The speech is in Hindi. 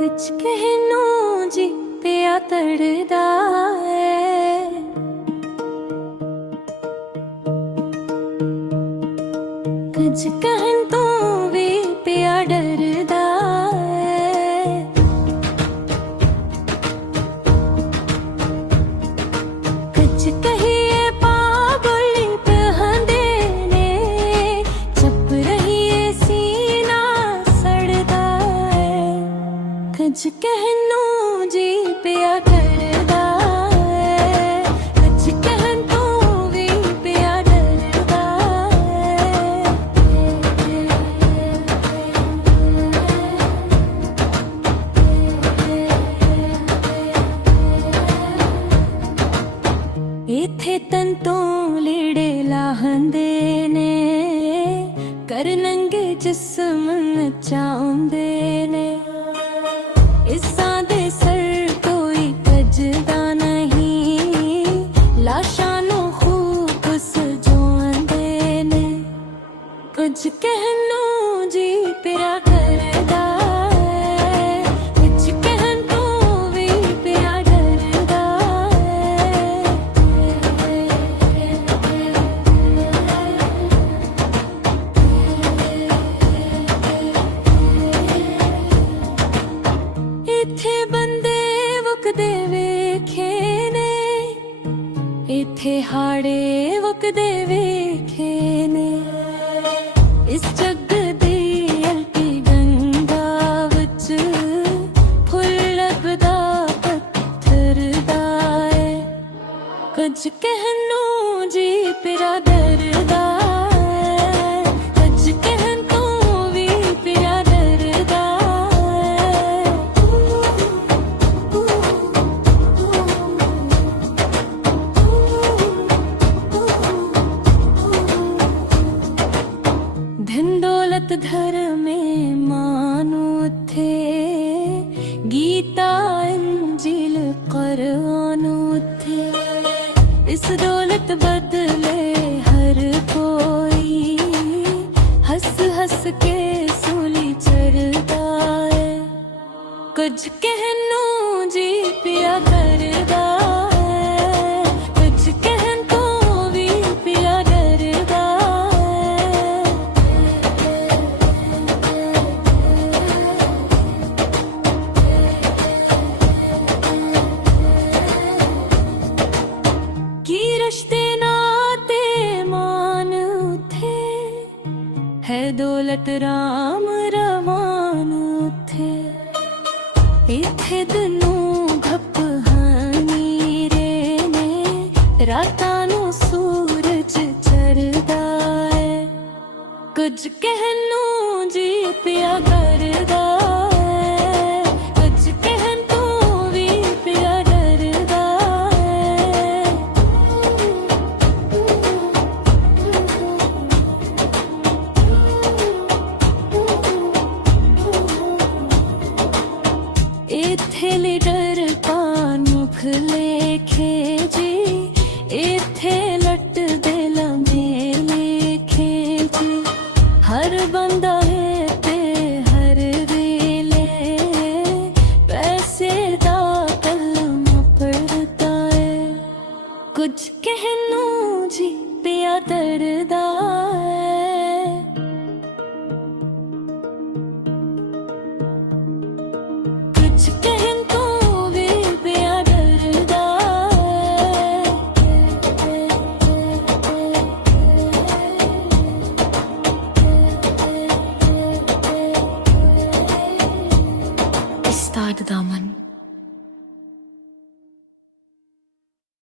कुछ कहनो जी पिया तड़दा है, कुछ कहन तो भी पिया डरदा है। कुछ कहिए पागल कहंदे ने, चुप रहिए सीना सड़दा है। कुछ कहनो जी पिया करदा है, कुछ कहन तो भी पिया डरदा है। इथे तंतों लीड़े लाहंदे ने, कर नंगे जिस्म नचाउंदे ने। इसां दे सर कोई कजदा नहीं, लाशां नूं खूब सजोंदे ने। कुछ कहनो जी पिया करदा है, कुछ कहन तो भी पिया डरदा है। इथे बंदे वकदे वेखे ने, इथे हाड़े वकदे वेखे ने। इस जग दी अलकी गंगा विच फुल लभदा पत्थर दा है। कुछ कहनो जी पिया डरदा है, कुछ कहन तो भी पिया डरदा है। धन दौलत धर में मानो थे, गीता इंजील कुरानो थे। इस दौलत बदले हर कोई हंस हंस के सूली चढ़दा है। कुछ कहनो जी पिया करदा है, कुछ कहन तो भी पिया डरदा है। की रिश्ते नाते मान उथे, है दौलत राम रवान उथे। इथे दिनों घप हानी रे ने, रातां नूं सूरज चढ़दा है। कुछ कहनो जी पिया करदा है, कुछ कहन तो भी पिया डरदा है। इथे लीडर पान मुख लेखे जी, इथे लट दे लम्हे लेखे जी। हर बंदा है ते हर वेले, पैसे दा कलमा पढ़दा है। कुछ कहनो जी पिया डरदा है। कुछ कहन तो भी पिया डरदा है। Start daman.